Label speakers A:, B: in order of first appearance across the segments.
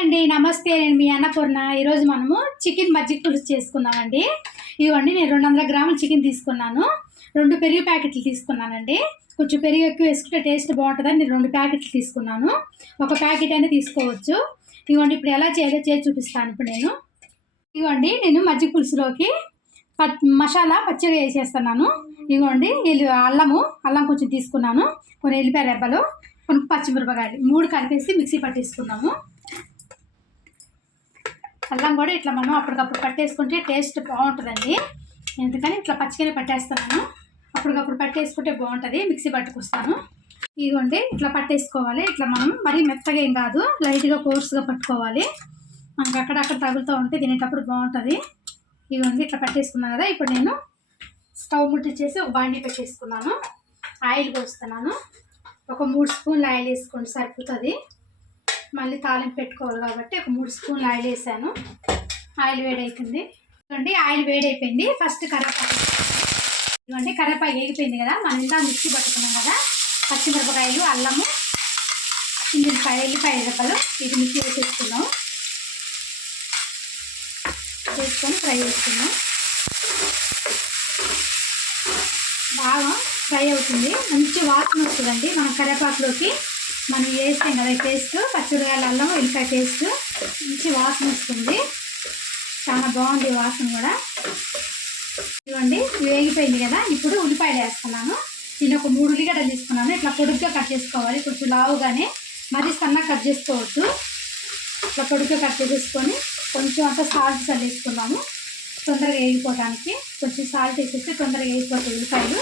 A: అండి నమస్తే. నేను మీ అన్నపూర్ణ. ఈరోజు మనము చికెన్ మజ్జిగ పులుసు చేసుకుందామండి. ఇవ్వండి నేను రెండు వందల గ్రాముల చికెన్ తీసుకున్నాను. రెండు పెరుగు ప్యాకెట్లు తీసుకున్నానండి. కొంచెం పెరుగు ఎక్కువ వేసుకుంటే టేస్ట్ బాగుంటుందని నేను రెండు ప్యాకెట్లు తీసుకున్నాను. ఒక ప్యాకెట్ అయినా తీసుకోవచ్చు. ఇవ్వండి ఇప్పుడు ఎలా చేయాలో చేసి చూపిస్తాను ఇప్పుడు నేను. ఇవ్వండి నేను మజ్జిగ పులుసులోకి ప మసాలా పచ్చిగా వేసేస్తున్నాను. ఇవ్వండి ఎల్లి అల్లము అల్లం కొంచెం తీసుకున్నాను. కొన్ని ఎల్లిపాయ రెబ్బలు కొన్ని పచ్చిమిరపకాయలు మూడు కలిపేసి మిక్సీ పట్టేసుకున్నాము. అల్లం కూడా ఇట్లా మనం అప్పటికప్పుడు పట్టేసుకుంటే టేస్ట్ బాగుంటుందండి. ఎందుకని ఇట్లా పచ్చిగానే పట్టేస్తున్నాను. అప్పటికప్పుడు పట్టేసుకుంటే బాగుంటుంది. మిక్సీ పట్టుకొస్తాను. ఇదిగోండి ఇట్లా పట్టేసుకోవాలి. ఇట్లా మనం మరీ మెత్తగా ఏం కాదు. లైట్గా కోర్స్గా పట్టుకోవాలి. మనకు అక్కడక్కడ తగులుతూ ఉంటే తినేటప్పుడు బాగుంటుంది. ఇదిగోండి ఇట్లా పట్టేసుకున్నాను కదా. ఇప్పుడు నేను స్టవ్ ముట్టించేసి ఒక బాండీ పెట్టేసుకున్నాను ఆయిల్ పోస్తున్నాను. ఒక మూడు స్పూన్లు ఆయిల్ వేసుకోండి సరిపోతుంది. మళ్ళీ తాలింపు పెట్టుకోవాలి కాబట్టి ఒక మూడు స్పూన్లు ఆయిల్ వేసాను. ఆయిల్ వేడైతుంది. ఇదిగోండి ఆయిల్ వేడైపోయింది. ఫస్ట్ కరేపాకు ఇదిగోండి కరేపాకు వేగిపోయింది కదా? మనం ఇంకా మిక్సీ పట్టుకున్నాం కదా? పచ్చిమిరపకాయలు అల్లము చింతకాయ ఎల్లిపాయ రెప్పలు ఇది మిక్సీ వేసేసుకున్నాం వేసుకొని ఫ్రై చేసుకున్నాం బాగా ఫ్రై అవుతుంది. మంచి వాసన వస్తుందండి మనం కరివేపాకులోకి మనం వేస్తాం కదా పేస్ట్ పచ్చిమిరకాయల అల్లం ఉల్లిపాయ పేస్ట్. మంచి వాసన వస్తుంది. చాలా బాగుంది వాసన కూడా. ఇవ్వండి వేగిపోయింది కదా. ఇప్పుడు ఉల్లిపాయలు వేస్తున్నాను. నేను ఒక మూడు ఉల్లిగడ్డలు తీసుకున్నాను. ఇట్లా పొడుగ్గా కట్ చేసుకోవాలి. కొంచెం లావుగానే మరీ సన్నగా కట్ చేసుకోవద్దు. ఇట్లా పొడుగ్గా కట్ చేసేసుకొని కొంచెం అంతా సాల్ట్ చల్లేసుకున్నాము తొందరగా వేగిపోవడానికి కొంచెం సాల్ట్ వేసేస్తే తొందరగా వేగిపోతుంది ఉల్లిపాయలు.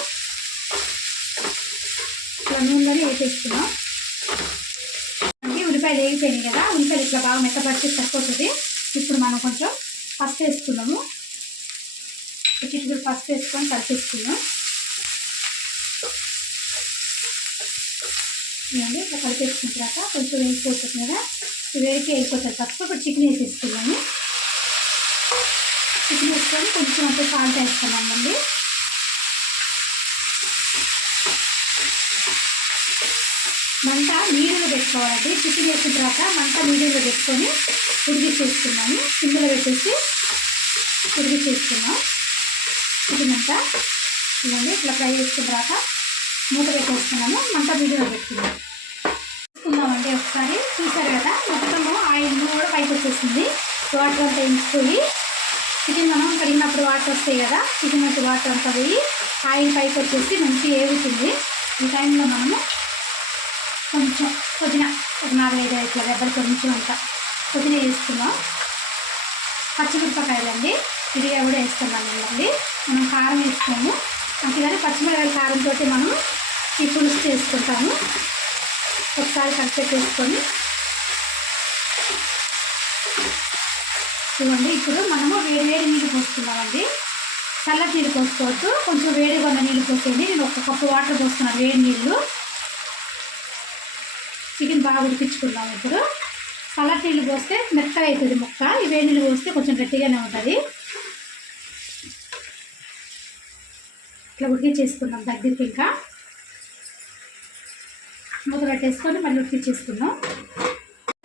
A: ఇట్లా నూనెలోనే వేసేసుకున్నాం. ఉల్లిపాయలు వేగిపోయినాయి కదా ఉల్లిపాయలు ఇట్లా బాగా మెత్తపరిచి సరిపోతుంది. ఇప్పుడు మనం కొంచెం పసుపు వేసుకున్నాము. చిటికలు పసుపు వేసుకొని కలిపేసుకున్నాం ఇవ్వండి ఇట్లా కలిపేసుకున్న తర్వాత కొంచెం వేగిపోతుంది కదా వేడికి వెళ్ళిపోతుంది పసుపు ఇప్పుడు చికెన్ వేసేసుకున్నాము చికెన్ వేసుకొని కొంచెం అంత సాల్ట్ వేస్తున్నామండి మంట మీడియంలో పెట్టుకోవాలండి. చికెన్ వేసిన తర్వాత మంట మీడియంలో పెట్టుకొని ఉడికిచ్చేసుకున్నాము సింగిలో పెట్టేసి ఉడికిచ్చేసుకున్నాం చికెన్ అంతా ఇవ్వండి. ఇట్లా ఫ్రై చేసుకున్న తర్వాత మూత పెట్టేసుకున్నాము మంట మీడియంలో పెట్టుకున్నాం చూసుకుందామండి ఒకసారి. చూసారు కదా మొత్తము ఆయిల్ కూడా పైకి వచ్చేసింది. వాటర్ అంతా ఎంచుకొని చికెన్ మనం కడిగినప్పుడు వాటర్ వస్తాయి కదా చికెన్ అంతా వాటర్ అంతా పోయి ఆయిల్ పైకి వచ్చేసి మంచిగా ఏగుతుంది. ఈ టైంలో మనము కొంచెం పుదీనా ఒక నాలుగైదు ఇట్లా రెబ్బలు కొంచెం అంత పుదీనా వేసుకున్నాం. పచ్చిమిరపకాయలు అండి ఇదిగా కూడా వేస్తున్నాం అండి. మనం కారం వేసుకోము. అంతేగాని పచ్చిమిరపకాయల కారంతో మనం ఈ పులుసు చేసుకుంటాము. ఒకసారి కలిపెట్టేసుకొని ఇవ్వండి ఇప్పుడు మనము వేడి వేడి నీళ్ళు పోసుకున్నామండి. చల్లటి నీళ్ళు పోసుకోవచ్చు. కొంచెం వేడిగా ఉన్న నీళ్ళు పోసేయండి. నేను ఒక కప్పు వాటర్ పోస్తున్నాను వేడి నీళ్ళు. చికెన్ బాగా ఉడికించుకుందాం ఇప్పుడు. కలర్ నీళ్ళు పోస్తే మెత్తగా అవుతుంది ముక్క. ఈ వేడి నీళ్ళు పోస్తే కొంచెం గట్టిగానే ఉంటుంది. ఇట్లా ఉడికించేసుకుందాం దగ్గరికి ఇంకా. మూత పెట్టేసుకొని మళ్ళీ ఉడికించేసుకుందాం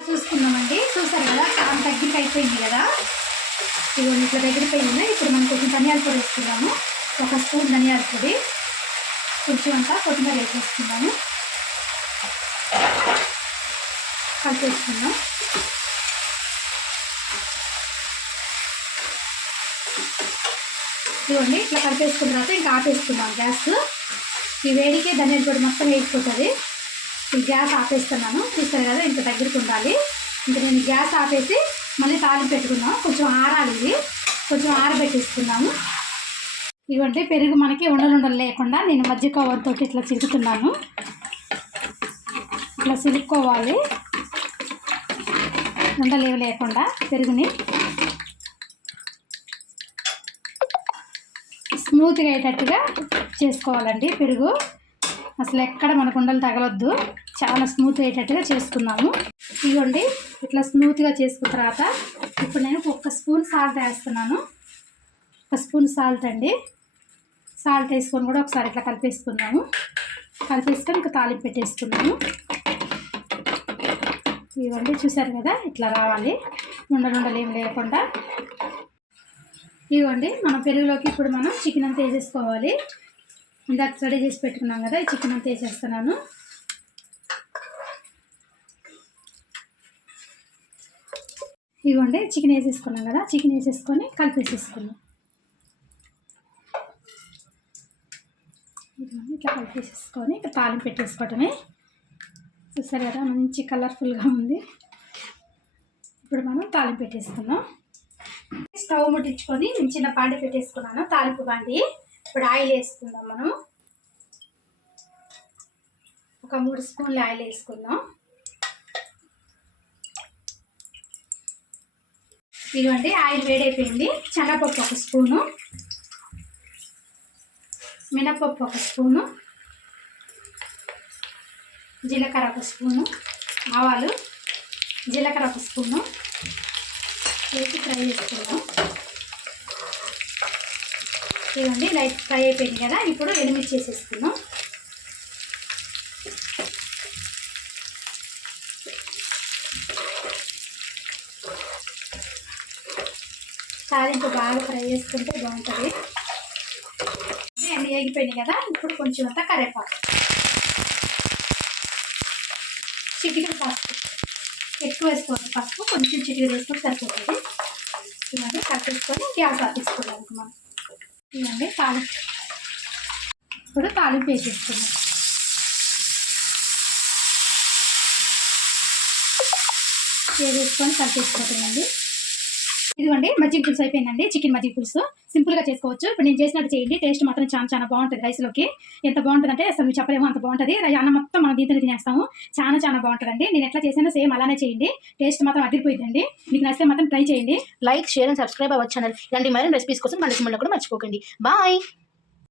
A: చూసుకుందామండి చూసారు కదా చాలా దగ్గరికి అయిపోయింది కదా. ఇవన్నీ ఇట్లా దగ్గరికి ఇప్పుడు మనం కొంచెం ధనియాల పొడి వేసుకుందాము. ఒక స్పూన్ ధనియాల పొడి. కొంచెం అంతా కొత్తిమీర వేసేసుకుందాము పట్టేసుకున్నాం ఇవ్వండి ఇట్లా కలిపేసుకున్న తర్వాత ఇంకా ఆపేసుకున్నాం గ్యాస్. ఈ వేడికే ధనియాల పొడి మొత్తం వేసిపోతుంది ఈ గ్యాస్ ఆపేస్తున్నాను. చూస్తారు కదా ఇంత దగ్గరికి ఉండాలి. ఇంకా నేను గ్యాస్ ఆపేసి మళ్ళీ తాలింపు పెట్టుకున్నాం కొంచెం ఆరాలి ఇది. కొంచెం ఆరబెట్టేసుకున్నాము ఇవ్వండి పెరుగు మనకి ఉండలు ఉండలు లేకుండా నేను మధ్య కవర్తో ఇట్లా చిలుకుతున్నాను ఇట్లా చిరుక్కోవాలి ఉండలేవు లేకుండా పెరుగుని స్మూత్గా అయ్యేటట్టుగా చేసుకోవాలండి పెరుగు. అసలు ఎక్కడ మనకు ఉండలు తగలొద్దు. చాలా స్మూత్ అయ్యేటట్టుగా చేసుకున్నాము. ఇదిగోండి ఇట్లా స్మూత్గా చేసుకున్న తర్వాత ఇప్పుడు నేను ఒక స్పూన్ సాల్ట్ వేస్తున్నాను. ఒక స్పూన్ సాల్ట్ అండి. సాల్ట్ వేసుకొని కూడా ఒకసారి ఇట్లా కలిపేసుకున్నాము. కలిపేసుకొని ఇంకా తాలింపు పెట్టేసుకున్నాము. ఇవన్నీ చూసారు కదా ఇట్లా రావాలి. ఉండలుండలు ఏం లేకుండా. ఇవ్వండి మనం పెరుగులోకి ఇప్పుడు మనం చికెన్ అంతా వేసేసుకోవాలి. ఇందాక రెడీ చేసి పెట్టుకున్నాం కదా ఈ చికెన్ అంతా వేసేస్తున్నాను. ఇవ్వండి చికెన్ వేసేసుకున్నాం కదా చికెన్ వేసేసుకొని కలిపేసేసుకున్నాం ఇట్లా కలిపేసేసుకొని ఇక తాలింపు పెట్టేసుకోవటమే. చూసారు కదా మంచి కలర్ఫుల్గా ఉంది. ఇప్పుడు మనం తాలింపు పెట్టేసుకుందాం. స్టవ్ ముట్టించుకొని నేను చిన్న పాండి పెట్టేసుకున్నాను. తాలింపు పాండి ఇప్పుడు ఆయిల్ వేసుకుందాం మనం. ఒక మూడు స్పూన్లు ఆయిల్ వేసుకుందాం. ఇదిగోండి ఆయిల్ వేడైపోయింది. శనగపప్పు ఒక స్పూను. మినపప్పు ఒక స్పూను. జీలకర్ర ఒక స్పూను ఆవాలు జీలకర్ర ఒక స్పూను. వేసి ఫ్రై చేసుకున్నాం ఇవ్వండి లైట్ ఫ్రై అయిపోయింది కదా ఇప్పుడు ఎనిమిది చేసేసుకుందాం తాలింపు బాగా ఫ్రై చేసుకుంటే బాగుంటుంది. అన్నీ వేగిపోయినాయి కదా ఇప్పుడు కొంచెం అంతా కరేపాకు చిటికెడు పసుపు. ఎక్కువ వేసుకోవాలి పసుపు కొంచెం చికెన్ వేసుకొని సరిపోతుంది. ఇవన్నీ కట్టేసుకొని గ్యాస్ ఆపేసుకోవడానికి మనం ఇవన్నీ తాలింపు. ఇప్పుడు తాలింపు వేసేసుకున్నాం వేసేసుకొని కలిపేసుకోవటండి ఇదిగోండి మజ్జిగ పులుసు అయిపోయిందండి. చికెన్ మజ్జిగ పులుసు. సింపుల్గా చేసుకోవచ్చు. ఇప్పుడు నేను చేసినట్టు చేయండి. టేస్ట్ మాత్రం చాలా చాలా బాగుంటుంది రైస్లోకి. ఎంత బాగుంటుంది అంటే అసలు మీరు చెప్పలేమో అంత బాగుంటుంది. అన్న అన్నం మొత్తం మనం దీంతో తినేస్తాము. చాలా చాలా బాగుంటుందండి. నేను ఎట్లా చేసినా సేమ్ అలానే చేయండి. టేస్ట్ మాత్రం అదిరిపోయిందండి మీకు నచ్చితే మాత్రం ట్రై చేయండి.
B: లైక్ షేర్ అండ్ సబ్స్క్రైబ్ అవ్వచ్చు ఛానల్. ఇలాంటి మరిన్ని రెసిపీస్ కోసం మన సిమ్లో కూడా మర్చిపోకండి. బాయ్!